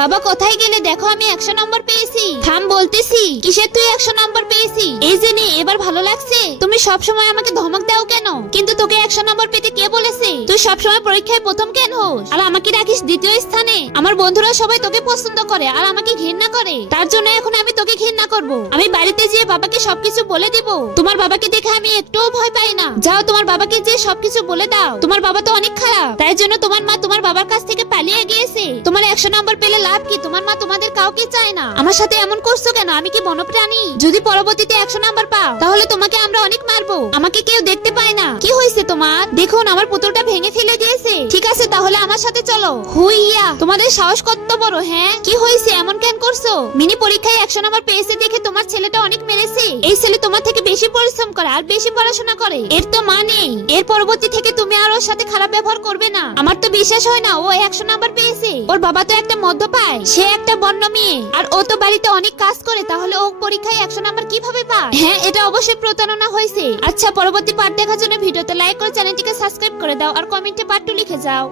বাবা কোথায় গেলে? দেখো আমি 100 নম্বর পেয়েছি। থাম বলতেছি। কিসের তুই 100 নম্বর পেয়েছি? এই যে নে, এবার ভালো লাগছে? তুমি সব সময় আমাকে ধমক দাও কেন? কিন্তু তোকে 100 নম্বর পেতে কে বলেছে? তুই সব সময় পরীক্ষায় প্রথম কেন হোস আর আমাকে রাখিস দ্বিতীয় স্থানে? আমার বন্ধুরা সবাই তোকে পছন্দ করে আর আমাকে ঘৃণা করে। তার জন্য এখন আমি তোকে ঘৃণা করব। আমি বাড়িতে যেয়ে বাবাকে সবকিছু বলে দিব। তোমার বাবাকে দেখে আমি একটুও ভয় পাই না। যাও তোমার বাবাকে যে সবকিছু বলে দাও। তোমার বাবা তো অনেক খারাপ, তাই জন্য তোমার মা তোমার বাবার কাছ থেকে পালিয়ে গিয়েছে। তোমার 100 নম্বর পেলে লাভ কি? তোমার মা তোমাদের কাউকে চায় না। আমার সাথে এমন করছো কেন? আমি কি বনপ্রাণী? যদি পরবর্তীতে 100 নম্বর পাও তাহলে তোমাকে আমরা অনেক মারবো। আমাকে কেউ দেখতে পায় না। কি হয়েছে তোমার? দেখুন আমার পুতুলটা ভেঙে ফেলে দিয়েছে। ঠিক আছে তাহলে আমার সাথে চলো। হুইয়া, তোমাদের সাহস কত বড়? হ্যাঁ কি হয়েছে? এমন কেন করছো? মিনি পরীক্ষায় 100 নম্বর পেয়েছে দেখে তোমার ছেলেটা অনেক মেরেছে। এই ছেলে তোমার থেকে বেশি পরিশ্রম করে আর বেশি পড়াশোনা করে। এর তো মা নেই। এর পরবর্তী থেকে তুমি আর ওর সাথে খারাপ ব্যবহার করবে না। আমার তো বিশ্বাস হয় না ও 100 নম্বর পেয়েছে। ওর বাবা তো একটা মদ্যপায়, সে একটা বন্য মেয়ে, আর ও তো বাড়িতে অনেক কাজ করে। তাহলে ও পরীক্ষায় 100 নম্বর কিভাবে পায়? হ্যাঁ এটা অবশ্যই প্রতারণা হয়েছে। আচ্ছা পরবর্তী পার্ট দেখার জন্য ভিডিওতে লাইক করে চ্যানেলটিকে সাবস্ক্রাইব করে দাও আর কমেন্টে পার্ট 2 লিখে যাও।